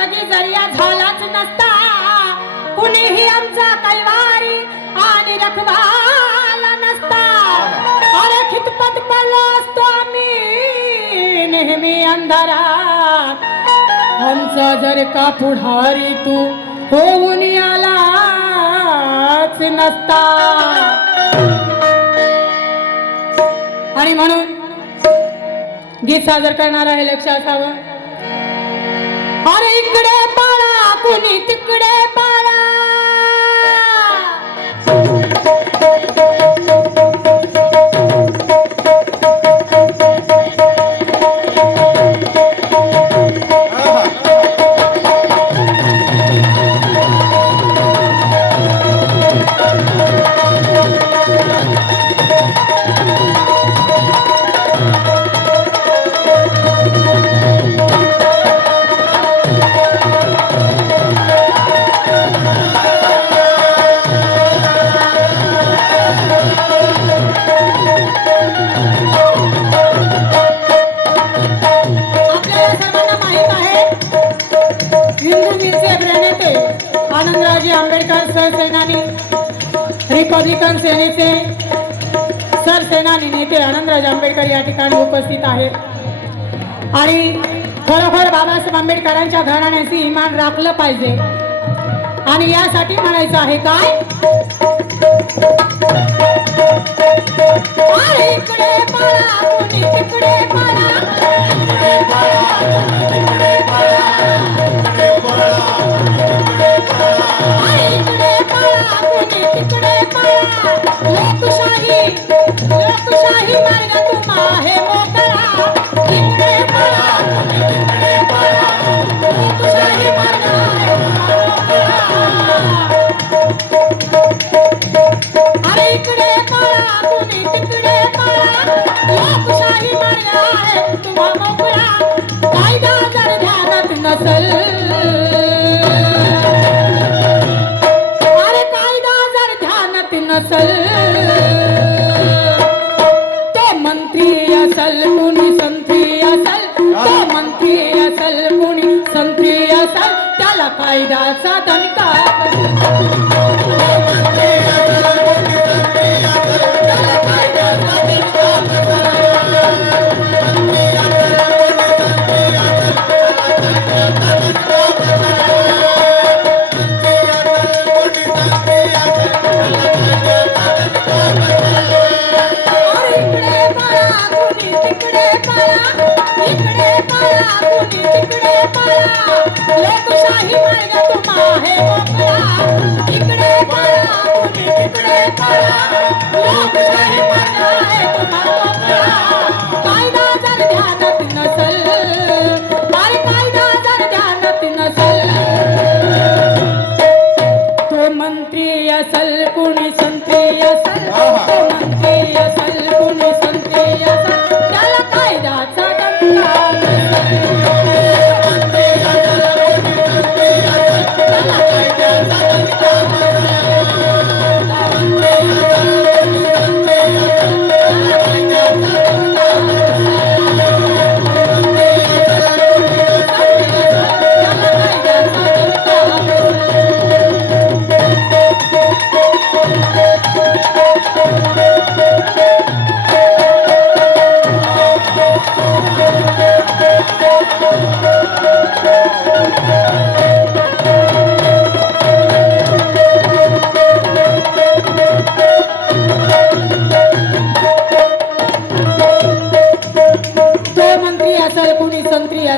जगी जरिया झालाच नसता. कुणीही आमचा कैवारी आणि रखवाला नसता. अरे खितपत पडलो असतो आम्ही नेहमी अंधारात. आमचा जर का पुढारी तू होऊन आलाच नसता. आणि म्हणून गीत सादर करणार आहे लक्ष असावं. रिपब्लिकन सेनेचे सरसेनानी नेते आनंदराज आंबेडकर या ठिकाणी उपस्थित आहेत. आणि खरोखर बाबासाहेब आंबेडकरांच्या घराण्याशी इमान राखलं पाहिजे. आणि यासाठी म्हणायचं आहे काय? इकडे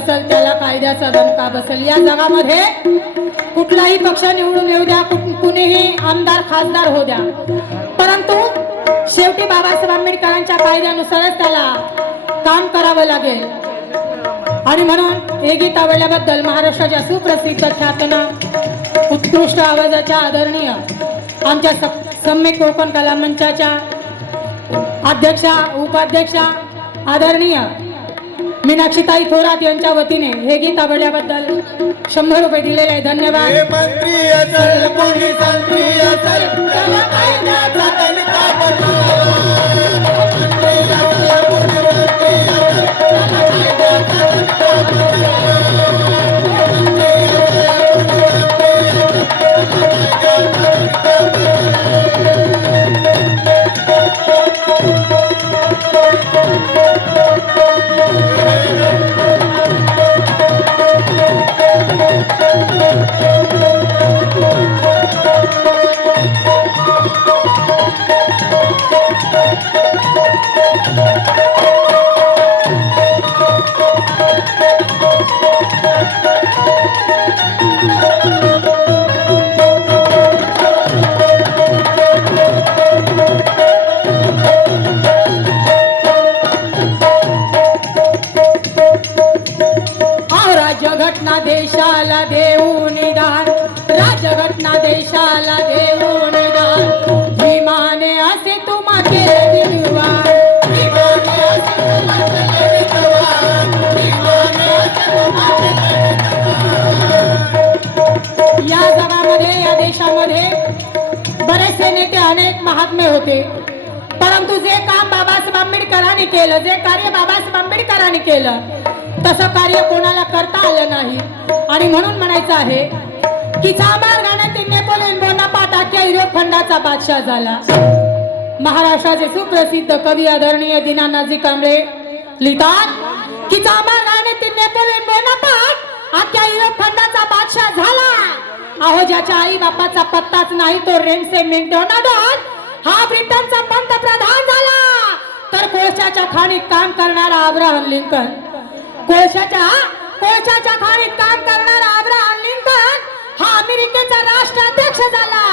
असेल त्याला कायद्याचा धमका बसेल? या जगामध्ये कुठलाही पक्ष निवडून येऊ द्या कुणीही आमदार खासदार हो द्या. परंतु शेवटी बाबासाहेब आंबेडकरांच्या कायद्यानुसारच त्याला काम करावं लागेल. आणि म्हणून हे गीत आवडल्याबद्दल महाराष्ट्राच्या सुप्रसिद्ध ख्यातना उत्कृष्ट आवाजाच्या आदरणीय आमच्या स- सम्यक कोकण कला मंचाच्या अध्यक्षा उपाध्यक्षा आदरणीय मीनाक्षीताई थोरात यांच्या वतीने हे गीत आवडल्याबद्दल शंभर रुपये दिलेले आहे धन्यवाद. अनेक होते। परंतु जे काम बाबासाहेब आंबेडकरांनी केलं जे कार्य बाबासाहेब आंबेडकरांनी केलं तसं कार्य कोणाला करता आलं नाही. आणि म्हणून म्हणायचं आहे की चांभार गाण्यातील नेपोलियन बोनापाट अख्ख्या युरोप खंडाचा बादशाह झाला. महाराष्ट्राचे सुप्रसिद्ध कवी आदरणीय दीनानाथजी कांबळे लिहितात की चांभार गाण्यातील नेपोलियन बोनापाट अख्ख्या युरोप खंडाचा बादशाह झाला. अहो ज्याच्या आई बापाचा पत्ताच नाही तो रेन्से मिंटोनाडॉन हा ब्रिटनचा पंतप्रधान झाला. तर कोळशाच्या खाणीत काम करणारा अब्राहम लिंकन कोळशाच्या कोळशाच्या खाणीत काम करणारा अब्राहम लिंकन हा अमेरिकेचा राष्ट्राध्यक्ष झाला.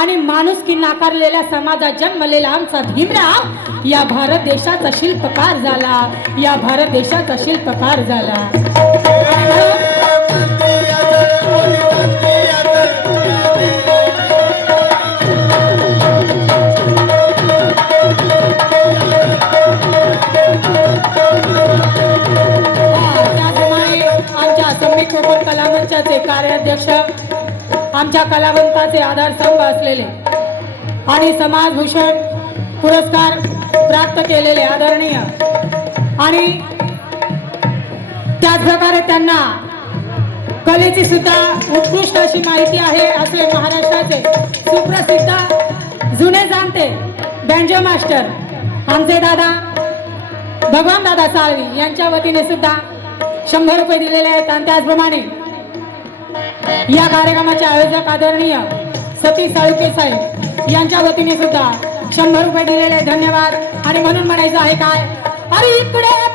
आणि माणूस की नाकारलेल्या समाजात जन्मलेला आमचा भीमराव या भारत देशाचा शिल्पकार झाला. या भारत देशाचा शिल्पकार झाला. कलामंचाचे कार्याध्यक्ष आमच्या कलावंताचे आधारस्तंभ असलेले आणि समाजभूषण पुरस्कार प्राप्त केलेले आदरणीय आणि त्याच प्रकारे त्यांना कलेची सुद्धा उत्कृष्ट अशी माहिती आहे असे महाराष्ट्राचे सुप्रसिद्ध जुने जाणते बँजो मास्टर आमचे दादा भगवान दादा साळवी यांच्या वतीने सुद्धा शंभर रुपये दिलेले आहेत आणि त्याचप्रमाणे या कार्यक्रमाचे आयोजक आदरणीय सतीश साळुके साहेब यांच्या वतीने सुद्धा शंभर रुपये दिलेले धन्यवाद. आणि म्हणून म्हणायचं आहे काय? अरे इकडे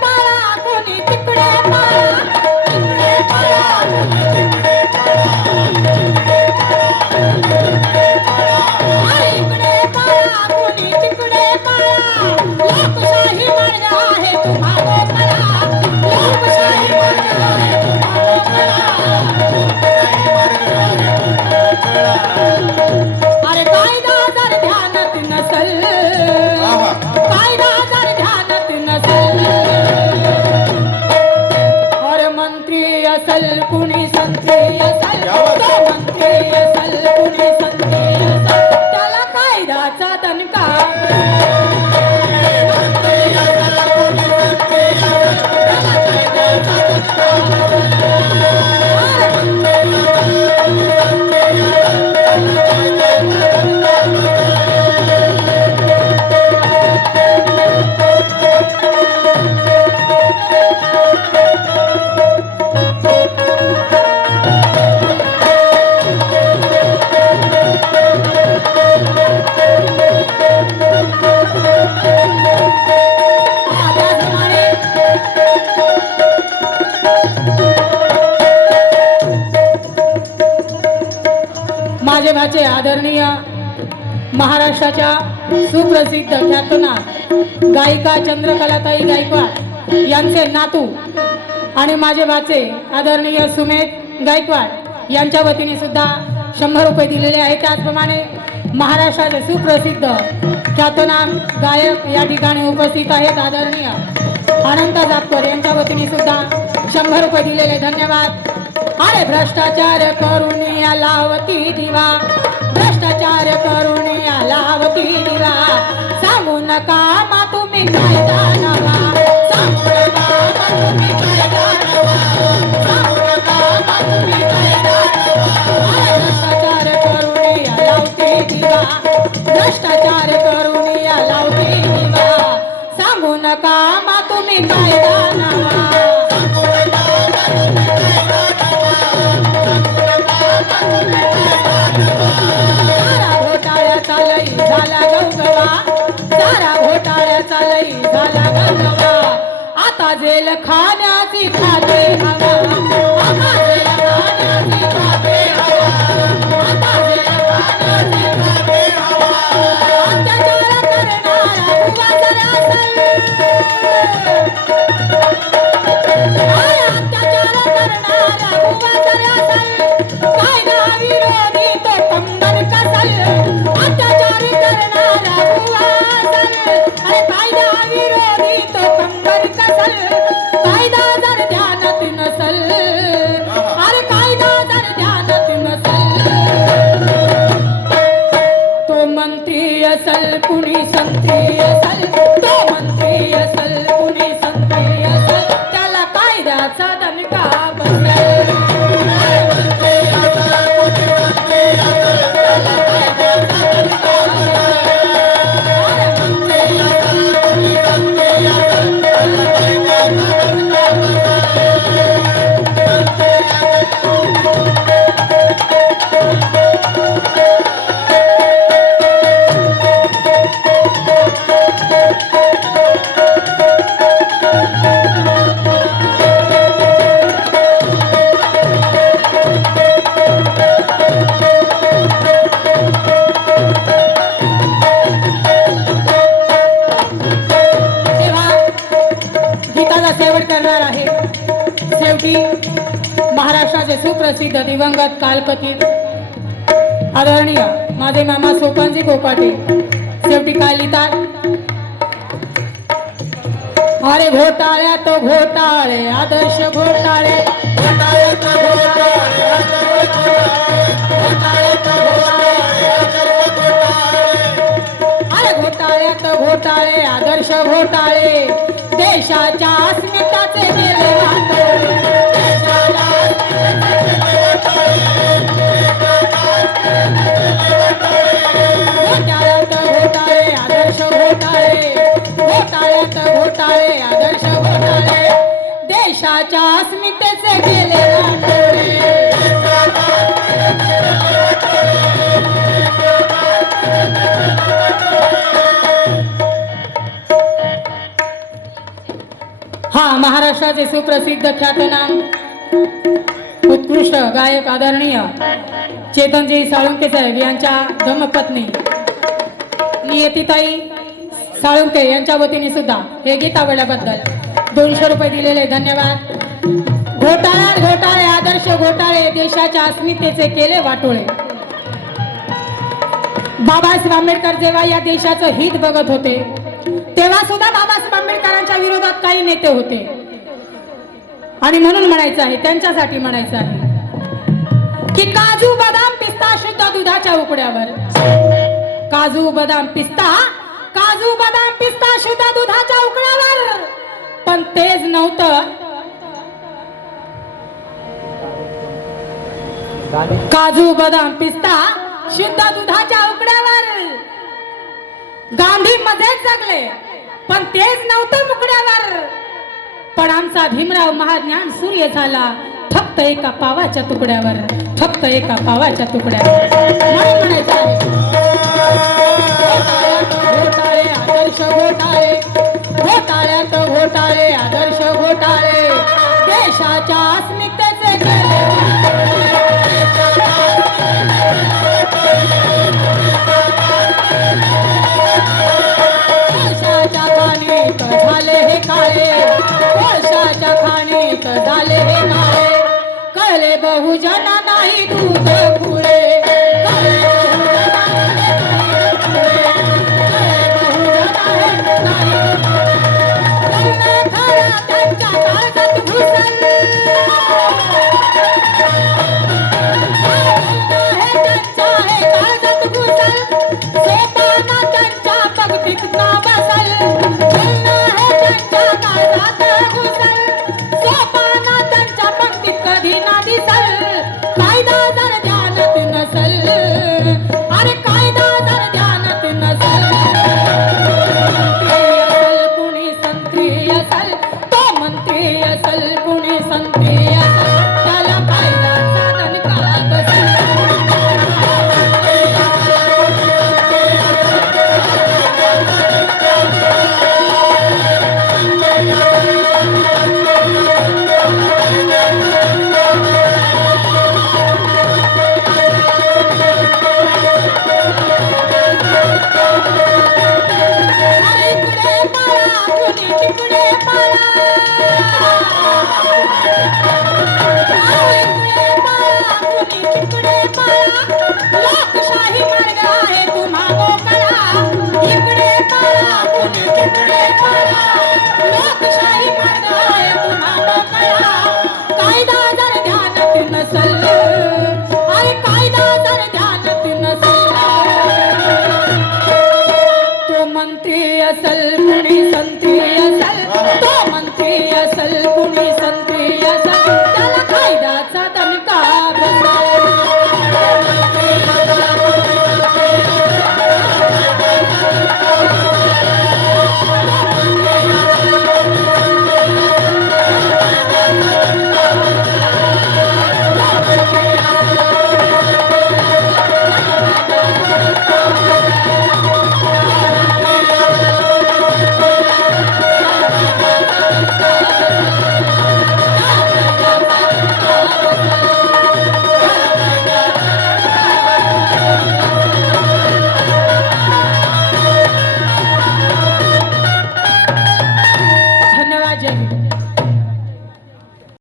असल कुणी संत्री सुप्रसिद्ध ख्यातना गायिका चंद्रकलाताई गायकवाड यांचे नातू आणि माझे भाचे आदरणीय सुमेध गायकवाड यांच्या वतीने सुद्धा शंभर रुपये दिलेले आहेत. त्याचप्रमाणे महाराष्ट्राचे सुप्रसिद्ध ख्यातनाम गायक या ठिकाणी उपस्थित आहेत. आदरणीय अनंत जातकर यांच्या वतीने सुद्धा शंभर रुपये दिलेले. धन्यवाद. अरे भ्रष्टाचार करून या लावती दिवा. भ्रष्टाचार करून आला लावती सांगू नका मा तुम्ही सांगू नका मा तुम्ही कायदा सांगू नका मा तुम्ही भ्रष्टाचार करून भ्रष्टाचार करून या सांगू नका मा तुम्ही कायदा नवा झाला गंगवा सारा घोटाळ्याचा लई झाला गंगवा आता जेल खाण्याची खाते हवा सुप्रसिद्ध कालकथित आदरणीय माझे मामा सोपानजी कोकाटे शेवटी काय लिहितात? अरे घोटाळ्या तो घोटाळे आदर्श घोटाळे. अरे घोटाळ्या तो घोटाळे. घोटाळे आदर्श घोटाळे. देशाच्या घोटाळे आदर्श घोटाळे देशाच्या अस्मितेचे गेले हा महाराष्ट्राचे सुप्रसिद्ध ख्यातनाम उत्कृष्ट गायक आदरणीय चेतनजी साळुंके साहेब यांच्या धम्मपत्नी. नियतीताई साळुंके यांच्या वतीने सुद्धा हे गीत आवडल्याबद्दल दोनशे रुपये दिलेले धन्यवाद. घोटाळ्यात घोटाळे आदर्श घोटाळे देशाच्या अस्मितेचे केले वाटोळे. बाबासाहेब आंबेडकर जेव्हा या देशाचं हित बघत होते तेव्हा सुद्धा बाबासाहेब आंबेडकरांच्या विरोधात काही नेते होते. आणि म्हणून म्हणायचं आहे त्यांच्यासाठी म्हणायचं आहे की काजू बदाम पिस्ता शुद्ध दुधाच्या उकड्यावर. काजू बदाम पिस्ता काजू बदाम पिस्ता शुद्ध दुधाच्या उकड्यावर. पण तेच नव्हतं. काजू बदाम पिस्ता शुद्ध दुधाच्या उकड्यावर. गांधी मध्येच जगले पण तेच नव्हतं मुकड्यावर. पण आमचा भीमराव महाज्ञान सूर्य झाला फक्त एका पावाच्या तुकड्यावर. फक्त एका पावाच्या तुकड्या म्हणून म्हणायचं आहे. घोटाळे आदर्श घोटाळे. घोटाळ्यात घोटाळे आदर्श घोटाळे. देशाच्या अस्मितेचे